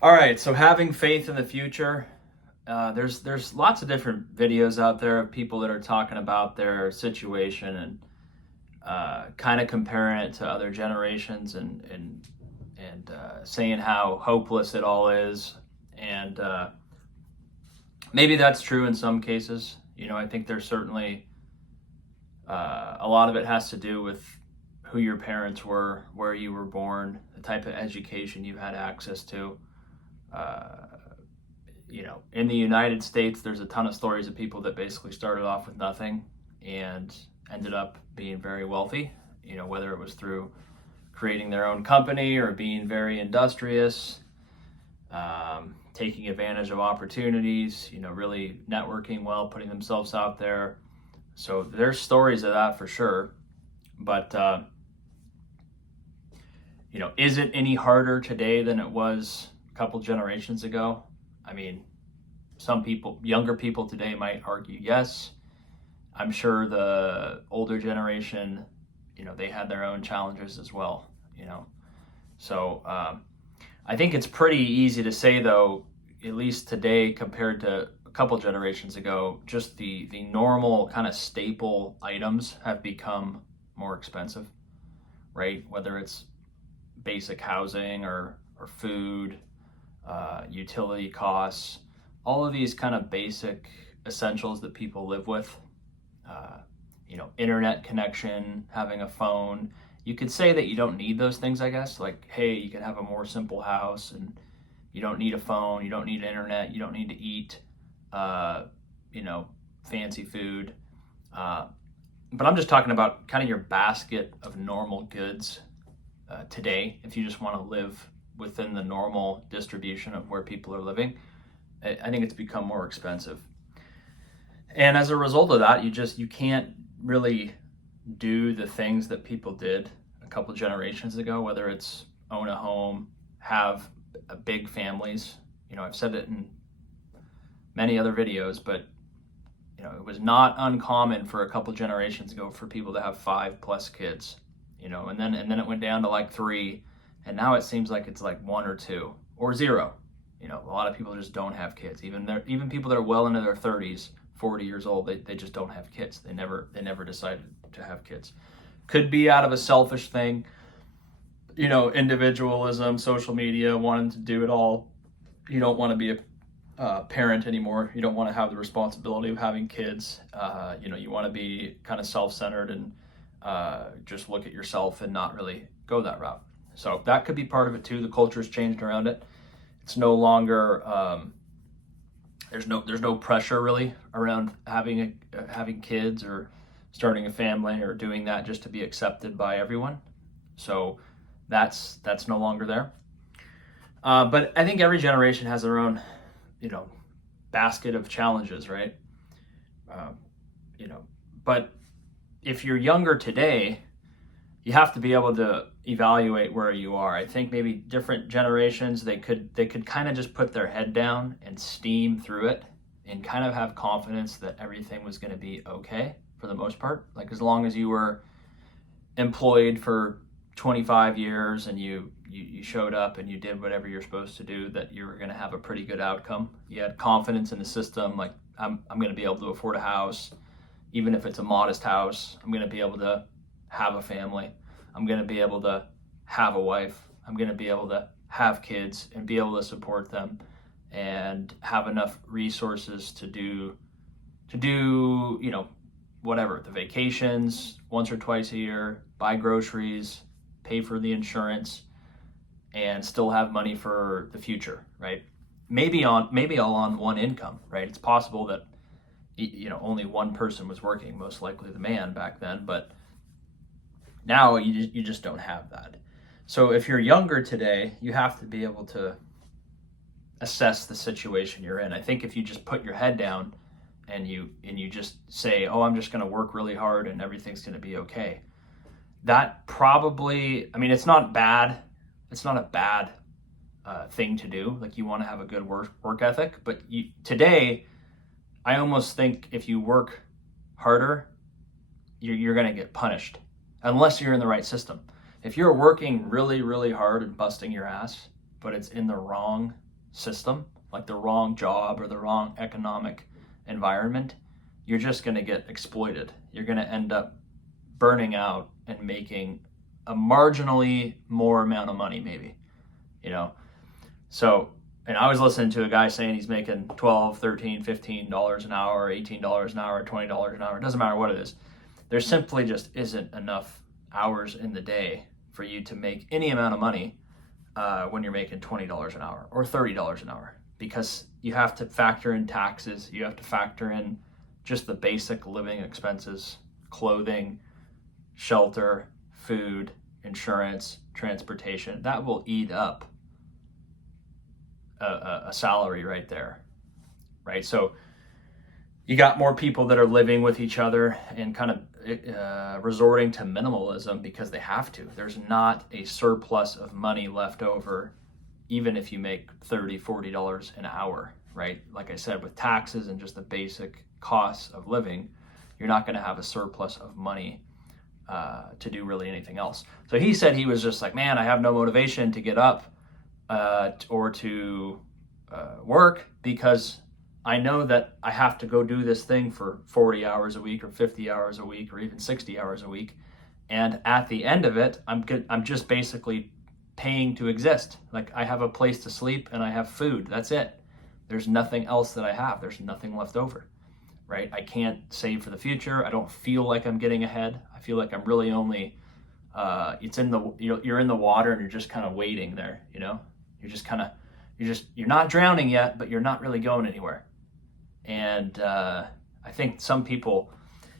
All right, so having faith in the future. There's lots of different videos out there of people that are talking about their situation and kind of comparing it to other generations and saying how hopeless it all is. And maybe that's true in some cases. I think there's certainly a lot of it has to do with who your parents were, where you were born, the type of education you had access to. Uh, in the United States, there's a ton of stories of people that basically started off with nothing and ended up being very wealthy, whether it was through creating their own company or being very industrious, taking advantage of opportunities, really networking well, putting themselves out there. So there's stories of that for sure. But, is it any harder today than it was a couple generations ago? I mean, some people, younger people today might argue yes. I'm sure the older generation, they had their own challenges as well. So I think it's pretty easy to say, though, at least today compared to a couple generations ago, just the normal kind of staple items have become more expensive, right? Whether it's basic housing or food, utility costs, all of these kind of basic essentials that people live with. Uh, Internet connection, having a phone. You could say that you don't need those things, I guess. Like, hey, you can have a more simple house and you don't need a phone, you don't need internet, you don't need to eat, uh, fancy food. Uh, but I'm just talking about kind of your basket of normal goods today. If you just want to live within the normal distribution of where people are living, I think it's become more expensive. And as a result of that, you can't really do the things that people did a couple generations ago, whether it's own a home, have big families. I've said it in many other videos, but it was not uncommon for a couple generations ago for people to have 5+ kids, and then it went down to like 3, and now it seems like it's like 1 or 2 or 0. A lot of people just don't have kids. Even people that are well into their 30s, 40 years old, they just don't have kids. They never decided to have kids. Could be out of a selfish thing, individualism, social media, wanting to do it all. You don't want to be a parent anymore. You don't want to have the responsibility of having kids. You want to be kind of self-centered and just look at yourself and not really go that route. So that could be part of it too. The culture's changed around it. It's no longer there's no pressure really around having kids or starting a family or doing that just to be accepted by everyone. So that's no longer there. But I think every generation has their own, basket of challenges, right? Uh, but if you're younger today, you have to be able to evaluate where you are. I think maybe different generations, they could kind of just put their head down and steam through it and kind of have confidence that everything was going to be okay for the most part. Like, as long as you were employed for 25 years and you showed up and you did whatever you're supposed to do, that you were going to have a pretty good outcome. You had confidence in the system, like, I'm going to be able to afford a house, even if it's a modest house. I'm going to be able to have a family. I'm going to be able to have a wife. I'm going to be able to have kids and be able to support them and have enough resources to do whatever, the vacations once or twice a year, buy groceries, pay for the insurance, and still have money for the future, right? Maybe all on one income, right? It's possible that only one person was working, most likely the man back then, but now you just don't have that. So if you're younger today, you have to be able to assess the situation you're in. I think if you just put your head down and you just say, oh, I'm just going to work really hard and everything's going to be okay, that probably, I mean, it's not bad. It's not a bad thing to do. Like, you want to have a good work ethic, but today, I almost think if you work harder, you're going to get punished unless you're in the right system. If you're working really, really hard and busting your ass, but it's in the wrong system, like the wrong job or the wrong economic environment, you're just going to get exploited. You're going to end up burning out and making a marginally more amount of money, maybe, you know? So, and I was listening to a guy saying he's making $12, $13, $15 an hour, $18 an hour, $20 an hour. It doesn't matter what it is. There simply just isn't enough hours in the day for you to make any amount of money when you're making $20 an hour or $30 an hour, because you have to factor in taxes. You have to factor in just the basic living expenses, clothing, shelter, food, insurance, transportation. That will eat up a salary right there, right? So you got more people that are living with each other and kind of resorting to minimalism because they have to. There's not a surplus of money left over, even if you make $30, $40 an hour, right? Like I said, with taxes and just the basic costs of living, you're not going to have a surplus of money to do really anything else. So he said he was just like, man, I have no motivation to get up or to work because I know that I have to go do this thing for 40 hours a week or 50 hours a week or even 60 hours a week. And at the end of it, I'm just basically paying to exist. Like I have a place to sleep and I have food. That's it. There's nothing else that I have. There's nothing left over, right? I can't save for the future. I don't feel like I'm getting ahead. I feel like I'm really only, you're in the water and you're just kind of waiting there, you know? You're not drowning yet, but you're not really going anywhere. And I think some people,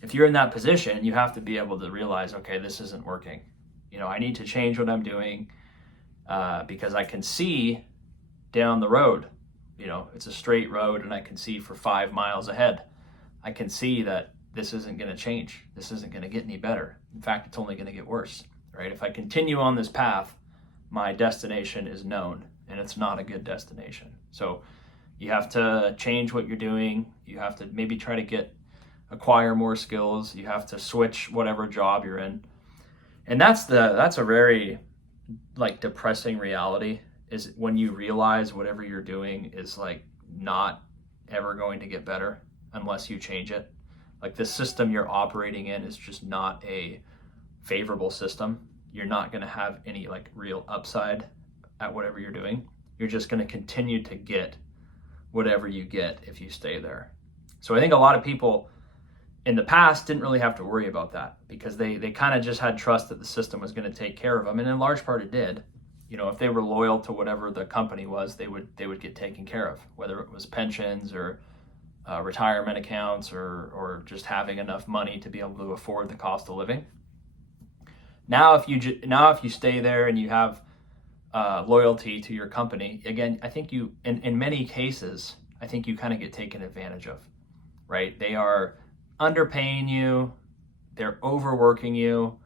if you're in that position, you have to be able to realize, okay, this isn't working. You know, I need to change what I'm doing because I can see down the road. You know, it's a straight road and I can see for 5 miles ahead. I can see that this isn't going to change. This isn't going to get any better. In fact, it's only going to get worse, right? If I continue on this path, my destination is known and it's not a good destination. So you have to change what you're doing. You have to maybe try to acquire more skills. You have to switch whatever job you're in. And that's a very like depressing reality, is when you realize whatever you're doing is like not ever going to get better unless you change it. Like the system you're operating in is just not a favorable system. You're not going to have any like real upside at whatever you're doing. You're just going to continue to get whatever you get if you stay there. So I think a lot of people in the past didn't really have to worry about that because they kind of just had trust that the system was going to take care of them. And in large part it did. You know, if they were loyal to whatever the company was, they would get taken care of, whether it was pensions or retirement accounts or just having enough money to be able to afford the cost of living. Now if you stay there and you have loyalty to your company, again, I think you, in many cases, I think you kind of get taken advantage of, right? They are underpaying you, they're overworking you,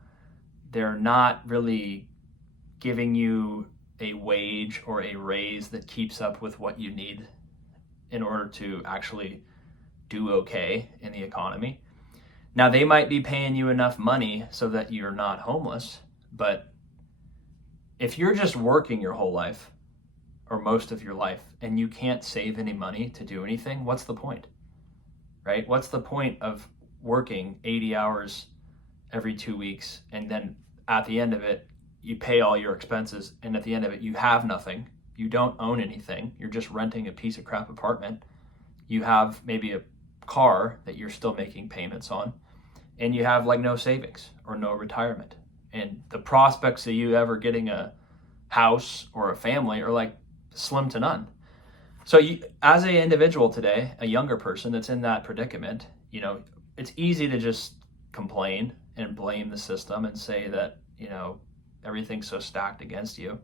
they're not really giving you a wage or a raise that keeps up with what you need in order to actually do okay in the economy. Now, they might be paying you enough money so that you're not homeless, but if you're just working your whole life or most of your life and you can't save any money to do anything, what's the point, right? What's the point of working 80 hours every 2 weeks and then at the end of it, you pay all your expenses and at the end of it, you have nothing. You don't own anything. You're just renting a piece of crap apartment. You have maybe a car that you're still making payments on, and you have like no savings or no retirement. And the prospects of you ever getting a house or a family are like slim to none. So you, as an individual today, a younger person that's in that predicament, you know, it's easy to just complain and blame the system and say that, you know, everything's so stacked against you.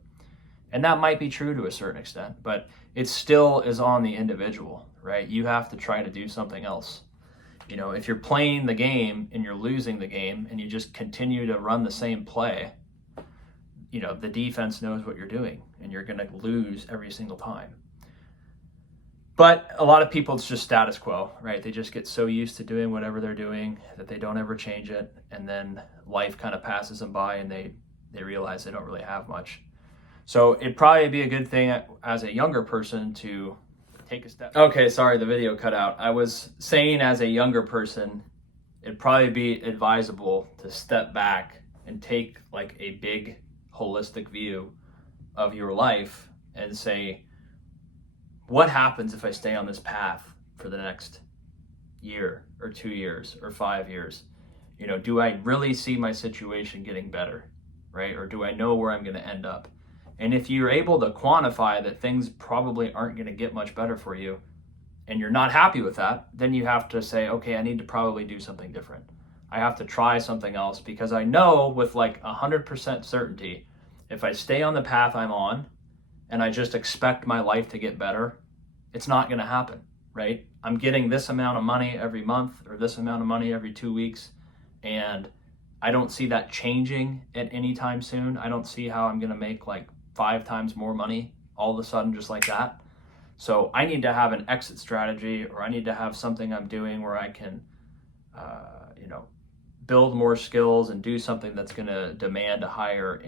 And that might be true to a certain extent, but it still is on the individual, right? You have to try to do something else. You know, if you're playing the game and you're losing the game and you just continue to run the same play, you know, the defense knows what you're doing and you're going to lose every single time. But a lot of people, it's just status quo, right? They just get so used to doing whatever they're doing that they don't ever change it. And then life kind of passes them by and they realize they don't really have much. So it'd probably be a good thing as a younger person to take a step. Okay, sorry, the video cut out. I was saying as a younger person, it'd probably be advisable to step back and take like a big holistic view of your life and say, what happens if I stay on this path for the next year or 2 years or 5 years? You know, do I really see my situation getting better, right? Or do I know where I'm going to end up? And if you're able to quantify that things probably aren't going to get much better for you, and you're not happy with that, then you have to say, okay, I need to probably do something different. I have to try something else, because I know with like 100% certainty, if I stay on the path I'm on and I just expect my life to get better, it's not going to happen, right? I'm getting this amount of money every month or this amount of money every 2 weeks, and I don't see that changing at any time soon. I don't see how I'm going to make like 5 times more money all of a sudden just like that. So I need to have an exit strategy, or I need to have something I'm doing where I can, build more skills and do something that's going to demand a higher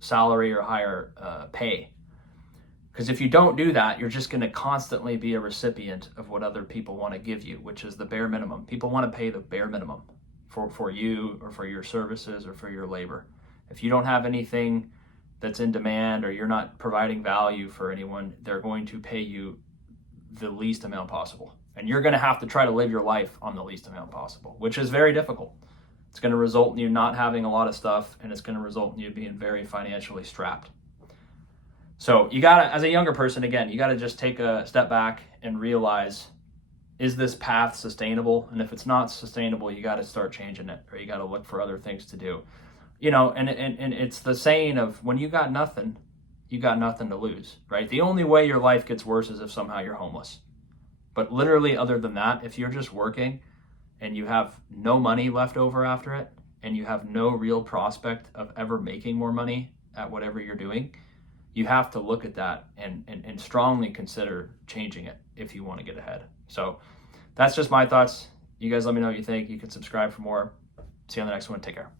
salary or higher pay. Because if you don't do that, you're just going to constantly be a recipient of what other people want to give you, which is the bare minimum. People want to pay the bare minimum for you or for your services or for your labor. If you don't have anything that's in demand, or you're not providing value for anyone, they're going to pay you the least amount possible. And you're going to have to try to live your life on the least amount possible, which is very difficult. It's going to result in you not having a lot of stuff, and it's going to result in you being very financially strapped. So you got to, as a younger person, again, you got to just take a step back and realize, is this path sustainable? And if it's not sustainable, you got to start changing it, or you got to look for other things to do. And it's the saying of, when you got nothing, you got nothing to lose, right? The only way your life gets worse is if somehow you're homeless. But literally, other than that, if you're just working and you have no money left over after it, and you have no real prospect of ever making more money at whatever you're doing, you have to look at that and strongly consider changing it if you want to get ahead. So that's just my thoughts. You guys let me know what you think. You can subscribe for more. See you on the next one. Take care.